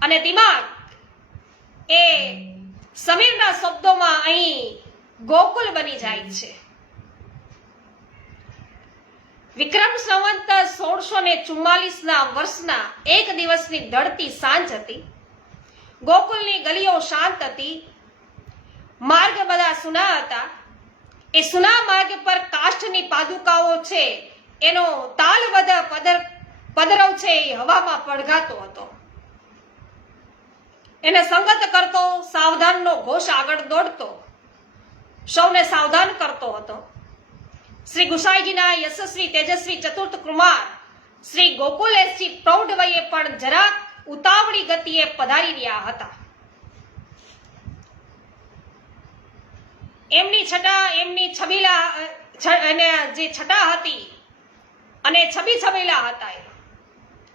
અને દિમાગ એ સમીરના શબ્દોમાં અહીં ગોકુલ બની જાય છે. વિક્રમ સંવંત 1644 વર્ષના એક દિવસની ઢળતી સાંજ હતી. ગોકુલની ગલીઓ શાંત હતી. માર્ગ બધા સુના હતા. એ સુના માર્ગ પર કાષ્ઠની પાદુકાઓ છે એનો તાલબદ્ધ પદરવ છે એ હવામાં પડઘાતો હતો. એને સંગત કરતો સાવધાનનો ઘોષ આગળ દોડતો સૌને સાવધાન કરતો હતો. શ્રી ગુસાઈજીના યશસ્વી તેજસ્વી ચતુર્થ કુમાર શ્રી ગોકુલેશજી પ્રૌઢ વયે પણ જરાક ઉતાવળી ગતિએ પધારી રહ્યા હતા. એમની છટા એમની છબીલા અને જે છટા હતી અને છબીલા હતા.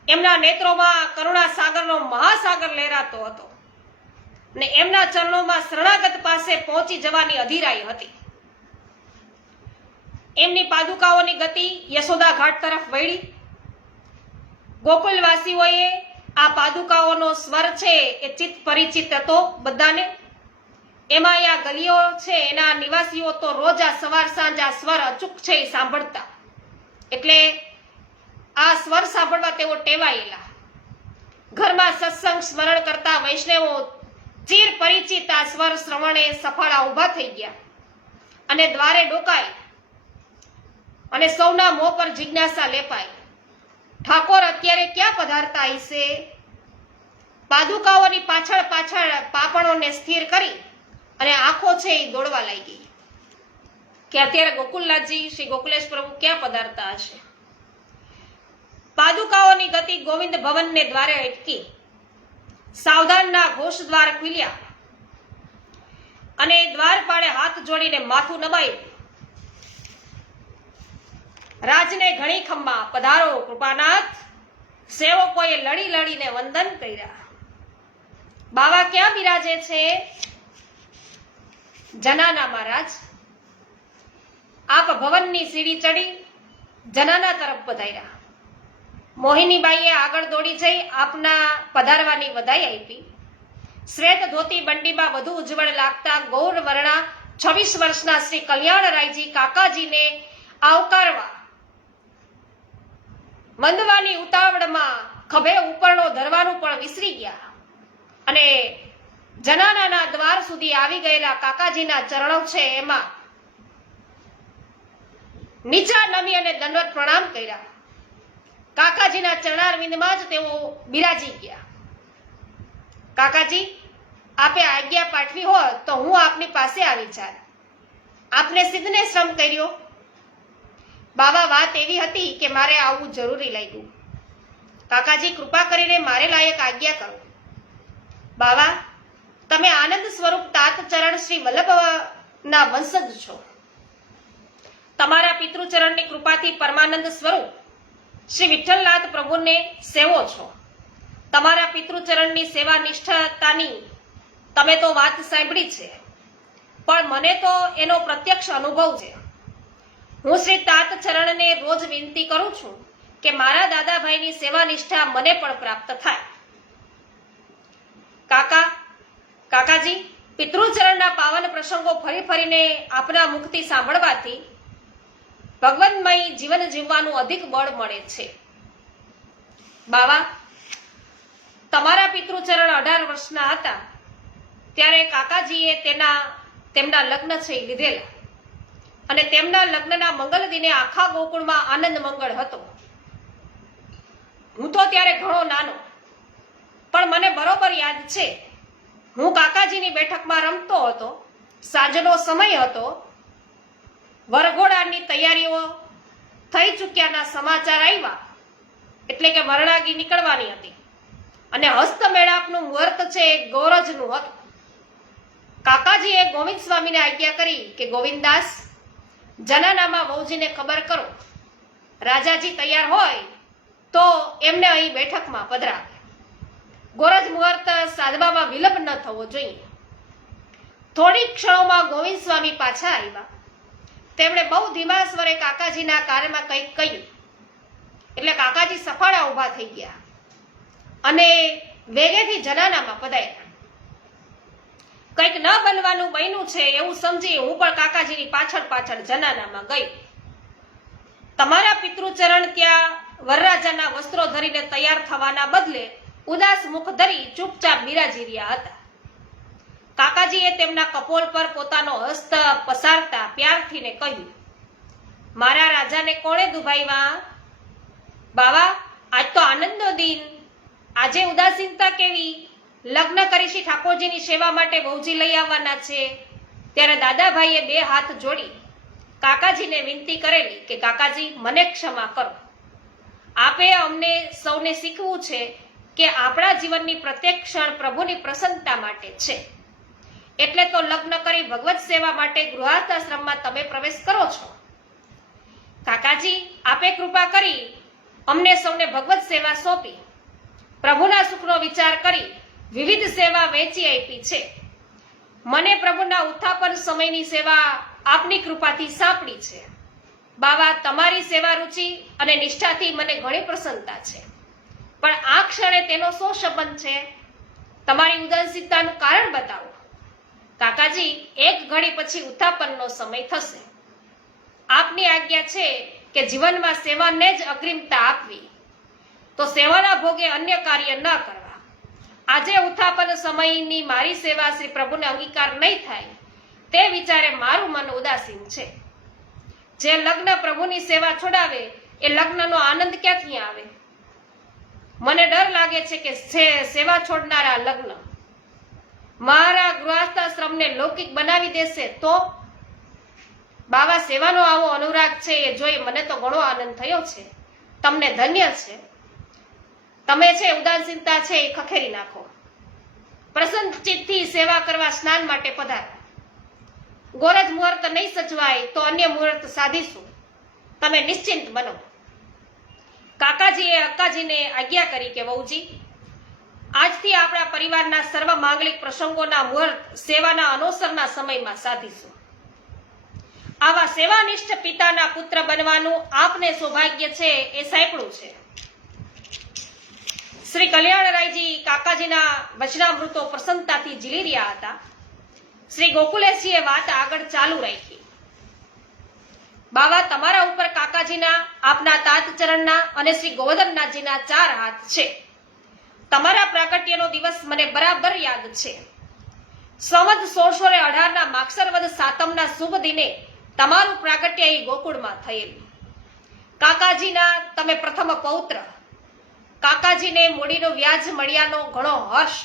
એમના નેત્રોમાં કરુણા સાગરનો મહાસાગર લહેરાતો હતો ને એમના ચરણોમાં શરણાગત પાસે પહોંચી જવાની અધીરાઈ હતી. એમની પાદુકાઓની ગતિ યશોદા ઘાટ તરફ વળી. ગોકુલવાસીઓએ આ પાદુકાઓનો સ્વર છે એ ચિત્ત પરિચિત હતો બધાને. એમાં આ ગલીઓ છે એના નિવાસીઓ તો રોજ આ સવાર સાંજ આ સ્વર અચૂક છે એ સાંભળતા. એટલે આ સ્વર સાંભળવા તેઓ ટેવાયેલા. ઘરમાં સત્સંગ સ્મરણ કરતા વૈષ્ણવો ચીર પરિચિત આ સ્વર શ્રવણે સફાળા ઊભા થઈ ગયા અને દ્વારે ડોકાઈ અને સૌના મોં પર જિજ્ઞાસા લેપાઈ. ઠાકોર અત્યારે ક્યાં પધારતા હશે? પાદુકાઓની પાછળ પાછળ પાપણોને સ્થિર કરી અને આંખો છે એ દોડવા લાગી કે અત્યારે ગોકુલનાથજી શ્રી ગોકુલેશ પ્રભુ ક્યાં પધારતા હશે. પાદુકાઓની ગતિ ગોવિંદ ભવનને દ્વારે અટકી. સાવધાનના ઘોષ દ્વાર ખુલ્યા અને દ્વારપાળે હાથ જોડીને માથું નમાયું. રાજને ઘણી ખમ્મા પધારો કૃપાનાથ. સેવકોએ લડી લડીને વંદન કર્યા. બાવા ક્યાં બિરાજે છે? જનાના મહારાજ. આપ ભવનની સીડી ચડી જનાના તરફ પધાર્યા. મોહિનીબાઈએ આગળ દોડી જઈ આપના પધારવાની વધાઈ આપી. શ્વેત ધોતી બંડીમાં વધુ ઉજ્જવળ લાગતા ગૌર વર્ણા 26 વર્ષના શ્રી કલ્યાણરાયજી કાકાજીને આવકારવા મંદવાની ઉતાવળમાં ખભે ઉપરનો ધરવાનું પણ વિસરી ગયા અને જનાનાના દ્વાર સુધી આવી ગયેલા કાકાજીના ચરણો છે એમાં નીચા નમી અને દંડવત પ્રણામ કર્યા. કાકાજીના ચરણારવિંદમાં જ તેઓ બિરાજી ગયા. કાકાજી, આપે આજ્ઞા પાઠવી હોત તો હું આપની પાસે આવી જાત. આપને સિદ્ધને શ્રમ કર્યો. બાવા, વાત એવી હતી કે મારે આવવું જરૂરી લાગ્યું. કાકાજી, કૃપા કરીને મારે લાયક આજ્ઞા કરો. બાવા, તમે આનંદ સ્વરૂપ તાત ચરણ શ્રી વલ્લભના વંશજ છો. તમારા પિતૃચરણની કૃપાથી પરમાનંદ સ્વરૂપ શ્રી વિઠ્ઠલનાથ પ્રભુને સેવો છો. તમારા પિતૃચરણની સેવા નિષ્ઠાતાની તમે તો વાત સાંભળી છે, પણ મને તો એનો પ્રત્યક્ષ અનુભવ છે. હું શ્રી તાત ચરણને રોજ વિનંતી કરું છું કે મારા દાદાભાઈની સેવા નિષ્ઠા મને પણ પ્રાપ્ત થાય. કાકાજી, પિતૃચરણના પાવન પ્રસંગો ફરી ફરીને આપના મુખથી સાંભળવાથી ભગવન્મય જીવન જીવવાનું અધિક બળ મળે છે. બાવા, તમારા પિતૃચરણ 18 વર્ષના હતા ત્યારે કાકાજીએ તેમના લગ્ન છે લીધેલા અને તેમના લગ્નના મંગલ દિને આખા ગોકુળમાં આનંદ મંગળ હતો. હું તો ત્યારે ઘણો નાનો, પણ મને બરોબર યાદ છે. હું કાકાજીની બેઠકમાં રમતો હતો. સાંજનો સમય હતો. વરઘોડાની તૈયારીઓ થઈ ચૂક્યાના સમાચાર આવ્યા એટલે કે વરણાગી નીકળવાની હતી અને હસ્તમેળાપનું મુહૂર્ત છે એ ગોરજનું હતું. કાકાજીએ ગોવિંદ સ્વામીને આજ્ઞા કરી કે ગોવિંદદાસ, જનાનામાં વહુજીને ખબર કરો. રાજાજી તૈયાર હોય તો એમને અહીં બેઠકમાં પધરાવે. ગોરજ મુહૂર્ત સાધવામાં વિલંબ ન થવો જોઈએ. થોડીક ક્ષણોમાં ગોવિંદ સ્વામી પાછા આવ્યા. તેમણે બહુ ધીમા સ્વરે કાકાજીના કાનમાં કંઈક કહ્યું એટલે કાકાજી સફાળા ઊભા થઈ ગયા અને વેગેથી જનાનામાં પધાર્યા. કંઈક ન બનવાનું બન્યું છે એવું સમજી હું પણ કાકાજીની પાછળ પાછળ જનાનામાં ગઈ. તમારા પિતૃચરણ ત્યાં વરરાજાના વસ્ત્રો ધરીને તૈયાર થવાના બદલે ઉદાસ મુખ ધરી ચૂપચાપ બિરાજી રહ્યા હતા. કાકાજીએ તેમના કપોળ પર પોતાનો હસ્ત પસારતા પ્યારથીને કહ્યું, મારા રાજાને કોણે દુભાવ્યા? બાવા, આજ તો આનંદનો દિન, આજે ઉદાસીનતા કેવી? લગ્ન કરીશી ઠાકોરજીની સેવા માટે વહુજી લઈ આવવાના છે. ત્યારે દાદાભાઈએ બે હાથ જોડી કાકાજીને વિનંતી કરેલી કે કાકાજી, મને ક્ષમા કરો. આપે અમને સૌને શીખવું છે કે આપણા જીવનની પ્રત્યેક ક્ષણ પ્રભુની પ્રસન્નતા માટે છે. એટલે તો લગ્ન કરી ભગવત સેવા માટે ગૃહસ્થાશ્રમમાં તમે પ્રવેશ કરો છો. કાકાજી, આપે કૃપા કરી અમને સૌને ભગવત સેવા સોંપી પ્રભુના સુખનો વિચાર કરી વિવિધ સેવા વહેંચી આપી છે. મને પ્રભુના ઉત્થાપન સમયની સેવા આપની કૃપાથી સાંપડી છે. બાવા, તમારી સેવા રૂચિ અને નિષ્ઠાથી મને ઘણી પ્રસન્નતા છે, પણ આ ક્ષણે તેનો શો સંબંધ છે? તમારી ઉદાસીનતાનું કારણ બતાવો. કાકાજી, એક ઘડી પછી ઉત્થાપનનો સમય થશે. આપની આજ્ઞા છે કે જીવનમાં સેવાને જ અગ્રિમતા આપવી, તો સેવાના ભોગે અન્ય કાર્ય ન કરવા. આજે ઉત્થાપન સમયની મારી સેવા શ્રી પ્રભુને અંગીકાર નહીં થાય તે વિચારે મારું મન ઉદાસીન છે. જે લગ્ન પ્રભુની સેવા છોડાવે એ લગ્નનો આનંદ ક્યાંથી આવે? મને ડર લાગે છે કે સેવા છોડનારા લગ્ન મારા ગૃહસ્થાશ્રમને લૌકિક બનાવી દેશે તો? બાવા, સેવાનો આવો અનુરાગ છે એ જોઈ મને તો ઘણો આનંદ થયો છે. તમને ધન્ય છે. તમે છે ઉદાસીનતા છે એ ખખેરી નાખો. પ્રસન્ન ચિત્તથી સેવા કરવા સ્નાન માટે પધારો. ગોરજ મુહૂર્ત નહીં સચવાય તો અન્ય મુહૂર્ત સાધીશું. તમે નિશ્ચિંત બનો. કાકાજીએ અક્કાજીને આજ્ઞા કરી કે વહુજી, આજથી આપણા પરિવારના સર્વ માંગલિક પ્રસંગોના મુહૂર્ત સેવાના અનોસરના સમયમાં સાધીશું. આવા સેવાનિષ્ઠ પિતાના પુત્ર બનવાનું આપને સૌભાગ્ય છે એ સાંપડ્યું છે. શ્રી કલ્યાણરાયજી કાકાજીના વચનામૃતો પ્રસન્નતાથી ઝીલી રહ્યા હતા. શ્રી ગોકુલેશજીએ વાત આગળ ચાલુ રાખી. બાવા, તમારા ઉપર કાકાજીના, આપના તાત ચરણના અને શ્રી ગોવર્ધનનાથજીના 4 હાથ છે. તમારા પ્રાગટ્યનો દિવસ મને બરાબર યાદ છે. સંવત 1618 માગસર વદ સાતમના શુભ દિને તમારું પ્રાગટ્ય એ ગોકુળમાં થયેલું. કાકાજીના તમે પ્રથમ પૌત્ર. કાકાજીને મૂડીનો વ્યાજ મળ્યાનો ઘણો હર્ષ.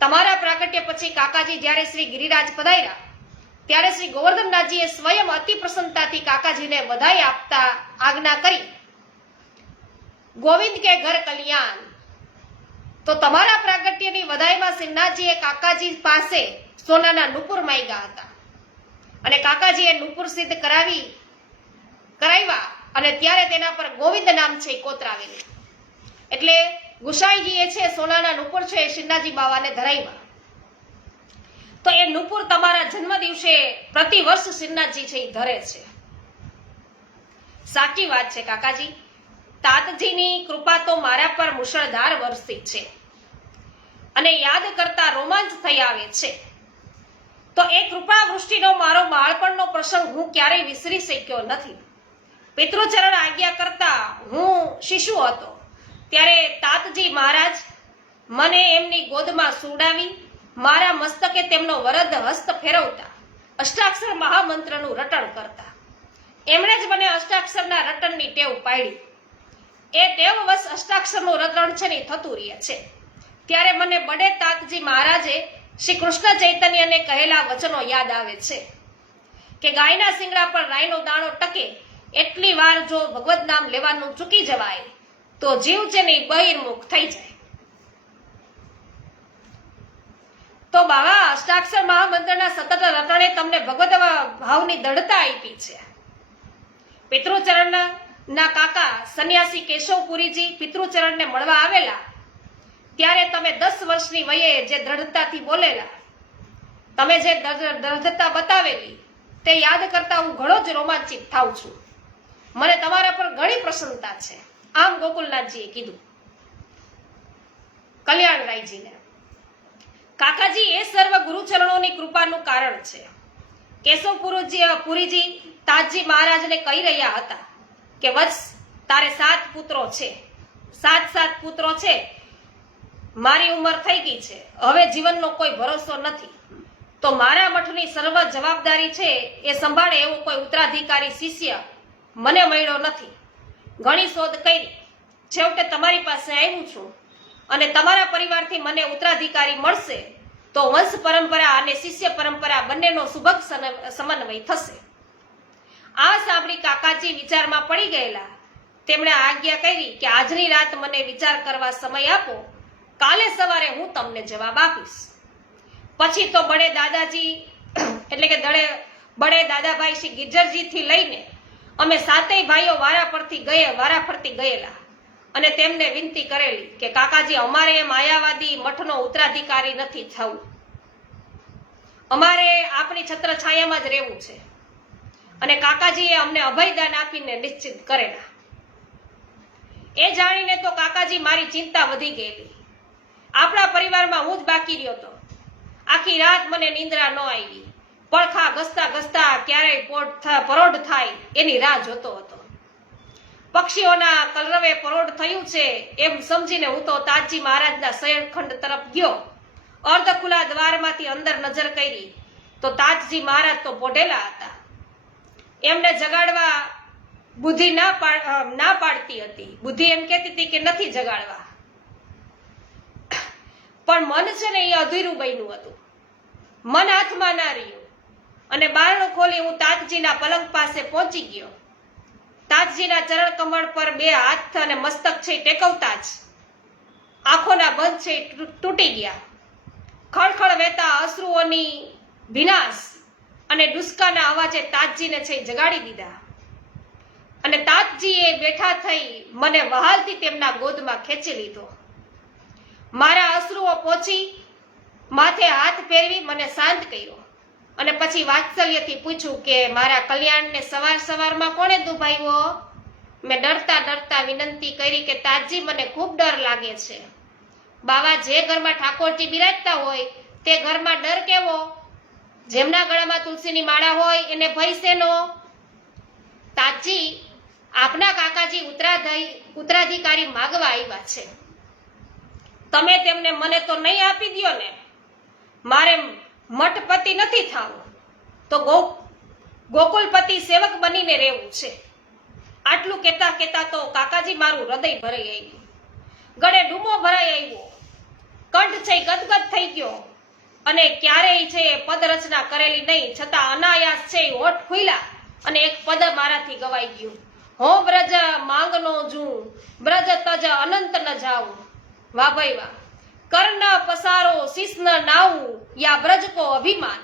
તમારા પ્રાગટ્ય પછી કાકાજી જ્યારે શ્રી ગિરિરાજ પધાર્યા ત્યારે શ્રી ગોવર્ધનનાથજીએ સ્વયં અતિ પ્રસન્નતાથી કાકાજીને વધાઈ આપતા આજ્ઞા કરી, ગોવિંદ કે ઘર કલ્યાણ. તો તમારા પ્રાગટ્યની વધાઈમાં શ્રીનાથજીએ કાકાજી પાસે સોનાના નુપુર માંગ્યા હતા અને કાકાજીએ નુપુર સિદ્ધ કરાવ્યા અને ત્યારે તેના પર ગોવિંદ નામ છે કોતરાવેલું. એટલે ગુસાઈજીએ છે સોનાના નુપુર છે એ શ્રીનાથજી બાવાને ધરાવ્યા. તો એ નુપુર તમારા જન્મ દિવસે પ્રતિ વર્ષ શ્રીનાથજી છે એ ધરે છે. સાચી વાત છે કાકાજી. તાતજીની કૃપા તો મારા પર મુશળધાર વરસી છે અને યાદ કરતા રોમાંચ થઈ આવે છે. તો એ કૃપા વૃષ્ટિનો મારો બાળપણનો પ્રસંગ હું ક્યારેય વિસરી શક્યો નથી. પિતૃચરણ આજ્ઞા કરતા હું શિશુ હતો ત્યારે તાતજી મહારાજ મને એમની ગોદમાં સુવડાવી મારા મસ્તકે તેમનો વરદ હસ્ત ફેરવતા અષ્ટાક્ષર મહામંત્રનું રટણ કરતા. એમણે જ મને અષ્ટાક્ષરના રટણની ટેવ પાડી. એ ટેવવશ અષ્ટાક્ષરનું રટણ છે ને થતું રહે છે. ત્યારે મને બડે તાતજી મહારાજે શ્રી કૃષ્ણ ચૈતન્યને કહેલા વચનો યાદ આવે છે કે ગાયના શિંગડા પર રાઈનો દાણો ટકે એટલી વાર જો ભગવદ નામ લેવાનું ચૂકી જવાય તો જીવ છે ને બહિર્મુખ થઈ જાય. તો બાવા, અષ્ટાક્ષર મહામંત્રના સતત રટણે તમને ભગવદ ભાવની દૃઢતા આપી છે. પિતૃચરણના કાકા સંન્યાસી કેશવપુરીજી પિતૃચરણને મળવા આવેલા ત્યારે તમે 10 વર્ષની વયે જે દ્રઢતાથી બોલેલા, તમે જે દ્રઢતા બતાવેલી તે યાદ કરતા હું ઘણો જ રોમાંચિત થાઉં છું. મને તમારા પર ઘણી પ્રસન્નતા છે. આમ ગોકુલનાથજીએ કીધું કલ્યાણરાયજીને. કાકાજી, એ સર્વ ગુરુચરણોની કૃપાનું કારણ છે. પુરીજી તાજજી મહારાજને કહી રહ્યા હતા કે વત્સ, તારે 7 પુત્રો છે. 7 પુત્રો છે. મારી ઉંમર થઈ ગઈ છે, હવે જીવનનો કોઈ ભરોસો નથી. તો મારા મઠની સર્વ જવાબદારી છે એ સંભાળે એવો કોઈ ઉત્તરાધિકારી શિષ્ય મને મળ્યો નથી. ઘણી શોધ કરી, છેવટે તમારી પાસે આવ્યું છું. અને તમારા પરિવારથી મને ઉત્તરાધિકારી મળશે તો વંશ પરંપરા અને શિષ્ય પરંપરા બંનેનો સુભગ સમન્વય થશે. આ સાંભળી કાકાજી વિચારમાં પડી ગયેલા. તેમણે આજ્ઞા કરી કે આજની રાત મને વિચાર કરવા સમય આપો, કાલે સવારે હું તમને જવાબ આપીશ. પછી તો બડે દાદાજી એટલે કે બડે દાદાભાઈ શ્રી ગિરજરજીથી લઈને અમે 7 ભાઈઓ વારાફરતી ગયેલા અને તેમને વિનંતી કરેલી કે કાકાજી, અમારે માયાવાદી મઠનો ઉત્તરાધિકારી નથી થવું. અમારે આપણી છત્રછાયામાં જ રહેવું છે. અને કાકાજીએ અમને અભયદાન આપીને નિશ્ચિત કરેલા. એ જાણીને તો કાકાજી મારી ચિંતા વધી ગયેલી. આપણા પરિવારમાં હું જ બાકી રહ્યો હતો. આખી રાત મને નિંદ્રા ન આવી. પડખા ઘસતા ક્યારેય પરોઢ થાય એની રાહ જોતો હતો. પક્ષીઓના કલરવે પરોઢ થયું છે એમ સમજીને હું તો તાજજી મહારાજના શયનખંડ તરફ ગયો. અર્ધ ખુલ્લા દ્વારમાંથી અંદર નજર કરી તો તાજજી મહારાજ તો પોઢેલા હતા. એમને જગાડવા બુદ્ધિ ના પાડતી હતી. બુદ્ધિ એમ કહેતી હતી કે નથી જગાડવા, પણ મન છે ને એ અધૂરું બન્યું હતું. મન હાથમાં ના રહ્યું અને બારણું ખોલી હું તાજજીના પલંગ પાસે પહોંચી ગયો. તાજજીના ચરણ કમળ પર 2 હાથ અને મસ્તક છે ટેકવતા જ આંખોના બંધ છે તૂટી ગયા. ખળખળ વહેતા અશ્રુઓની વિનાશ અને ડુસકાના અવાજે તાજજીને છે જગાડી દીધા. અને તાજજીએ બેઠા થઈ મને વહાલથી તેમના ગોદમાં ખેંચી લીધો. મારા અશ્રુઓ પોછી માથે હાથ ફેરવી મને શાંત કર્યો અને પછી વાત્સલ્યથી પૂછ્યું કે મારા કલ્યાણને સવારમાં કોણે દુભાવ્યો? મેં ડરતા વિનંતી કરી કે તાજજી, મને ખૂબ ડર લાગે છે. બાવા, જે ઘરમાં ઠાકોરજી બિરાજતા હોય તે ઘરમાં ડર કેવો? જેમના ગળામાં તુલસીની માળા હોય એને ભય શેનો? તાજજી, આપના કાકાજી ઉત્તરાધિકારી માગવા આવ્યા છે. તમે તેમને મને તો નહીં આપી દ્યો ને? મારે મઠપતિ નથી થવું, તો ગોકુલપતિ સેવક બનીને રહેવું છે. આટલું કહેતા તો કાકાજી મારું હૃદય ભરાઈ આવ્યું. ગળે ડૂમો ભરાઈ આવ્યો. કંઠ છે ગદગદ થઈ ગયો. અને ક્યારેય છે પદ રચના કરેલી નહીં, છતાં અનાયાસ છે હોઠ ખુલ્લા અને એક પદ મારાથી ગવાઈ ગયું. હો બ્રજ માંગનો જું, બ્રજ તજ અનંત ન જાઉં. વાહ ભાઈ વાહ. કર્ણ પસારો શીશ ન નાવું, યા બ્રજ કો અભિમાન.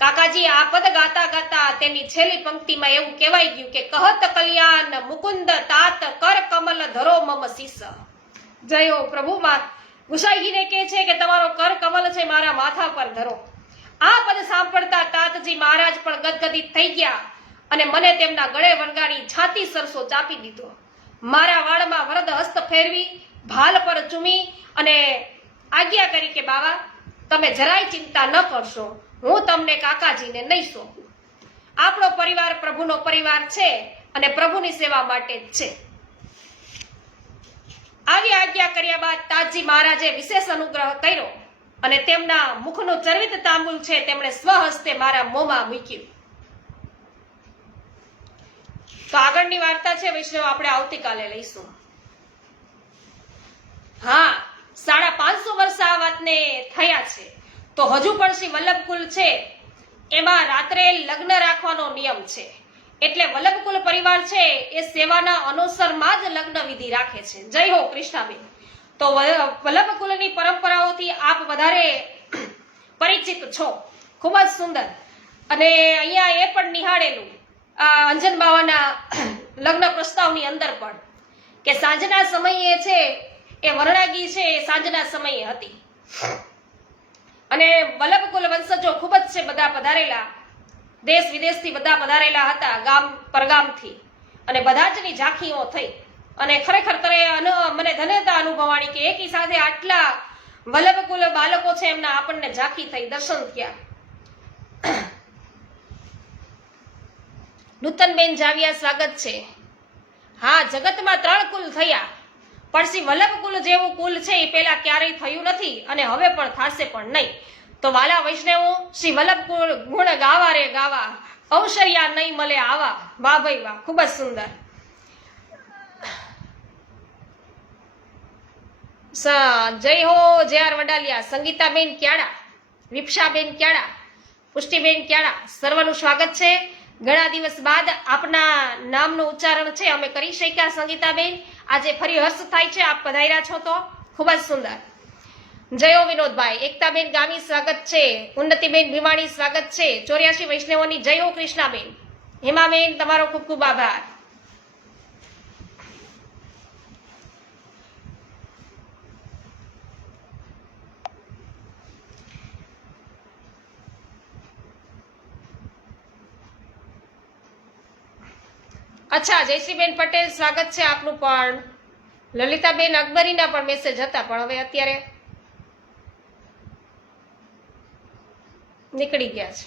કાકાજી આ પદ ગાતા તેની છેલ્લી પંક્તિમાં એવું કહેવાય ગયું કે કહત કલ્યાણ મુકુંદ તાત કર કમલ ધરો મમ શીશ. જય હો પ્રભુ. ગુસાઈજીને કહે છે કે તમારો કર કમલ છે મારા માથા પર ધરો. આ પદ સાંભળતા તાતજી મહારાજ પણ ગદગદિત થઈ ગયા અને મને તેમના ગળે વળગાડી છાતી સરસો ચાપી દીધો. મારા વાળમાં વરદ હસ્ત ફેરવી ભાલ પર ચૂમી અને આજ્ઞા કરી કે બાવા, તમે જરાય ચિંતા ન કરશો, હું તમને કાકાજીને નહીં સોંપું. આપણો પરિવાર પ્રભુનો પરિવાર છે અને પ્રભુની સેવા માટે જ છે. આવી આજ્ઞા કર્યા બાદ તાજજી મહારાજે વિશેષ અનુગ્રહ કર્યો અને તેમના મુખનું ચરવિત તાંબુલ છે તેમણે સ્વહસ્તે મારા મોંમાં મૂક્યું. તો આગળની વાર્તા છે વૈષ્ણવ આપણે આવતીકાલે લઈશું. હા, 550 વર્ષ આ વાતને થયા છે. તો હજુ પણ શ્રી વલ્લભકુલ છે એમાં રાત્રે લગ્ન રાખવાનો નિયમ છે. એટલે વલ્લભકુલ પરિવાર છે એ સેવાના અનુસરમાં જ લગ્ન વિધિ રાખે છે. જય હો કૃષ્ણાબેન. તો વલ્લભકુલની પરંપરાઓથી આપ વધારે પરિચિત છો. ખૂબ જ સુંદર. અને અહીંયા એ પણ નિહાળેલું આ અંજન બાવાના લગ્ન પ્રસ્તાવની અંદર પણ કે સાંજના સમયે છે એ વરણાગી છે એ સાંજના સમયે હતી. અને વલ્લભકુલ વંશજો ખૂબ જ છે બધા પધારેલા. દેશ વિદેશથી બધા પધારેલા હતા, ગામ પરગામથી, અને બધા જની ઝાંખીઓ થઈ અને ખરેખર મને ધન્યતા અનુભવાણી કે એકી સાથે આટલા વલ્લભકુલ બાળકો છે એમના આપણને ઝાંખી થઈ, દર્શન થયા. નૂતનબેન જાવિયા સ્વાગત છે. હા, જગતમાં 3 કુલ થયા, પણ શ્રી વલ્લભકુલ જેવું કુલ છે એ પેલા ક્યારેય થયું નથી અને હવે પણ થશે પણ નહીં. તો વાલા વૈષ્ણવો, શ્રી વલ્લભકુલ ગુણ ગાવા રે ગાવા, અવસર્યા નહીં મળે આવા. વાહ ભાઈ વાહ, ખૂબ જ સુંદર. જય હો JR વડાલિયા, સંગીતાબેન ક્યાડા, વિપશાબેન ક્યાડા, પુષ્ટિબેન ક્યાડા, સર્વનું સ્વાગત છે. ઘણા દિવસ બાદ આપના નામનું ઉચ્ચારણ છે અમે કરી શક્યા. સંગીતાબેન, આજે ફરી હર્ષ થાય છે આપ પધાર્યા છો તો ખૂબ જ સુંદર. જયો વિનોદભાઈ, એકતાબેન ગામી સ્વાગત છે, ઉન્નતિબેન ભીમાણી સ્વાગત છે, 84 વૈષ્ણવોની જય હો. કૃષ્ણાબેન, હેમાબેન તમારો ખૂબ ખૂબ આભાર. અચ્છા, જયશ્રીબેન પટેલ સ્વાગત છે આપનું પણ. લલિતાબેન અકબરીના પણ મેસેજ હતા પણ હવે અત્યારે નીકળી ગયા છે.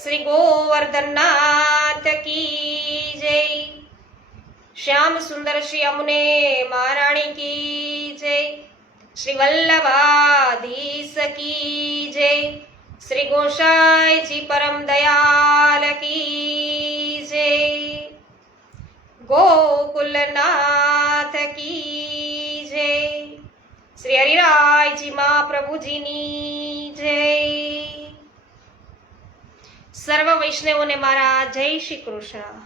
શ્રી ગોવર્ધનનાથ કી જય, શ્યામ સુંદર શ્રી અમને મહારાણી કી જય, શ્રી વલ્લભાધીશ કી જય, શ્રી ગોસાઈજી પરમ દયાલ કી જય, ગોકુલનાથ કી જય, શ્રી હરિરાયજી મહાપ્રભુજીની જય. સર્વ વૈષ્ણવોને મારા જય શ્રી કૃષ્ણ.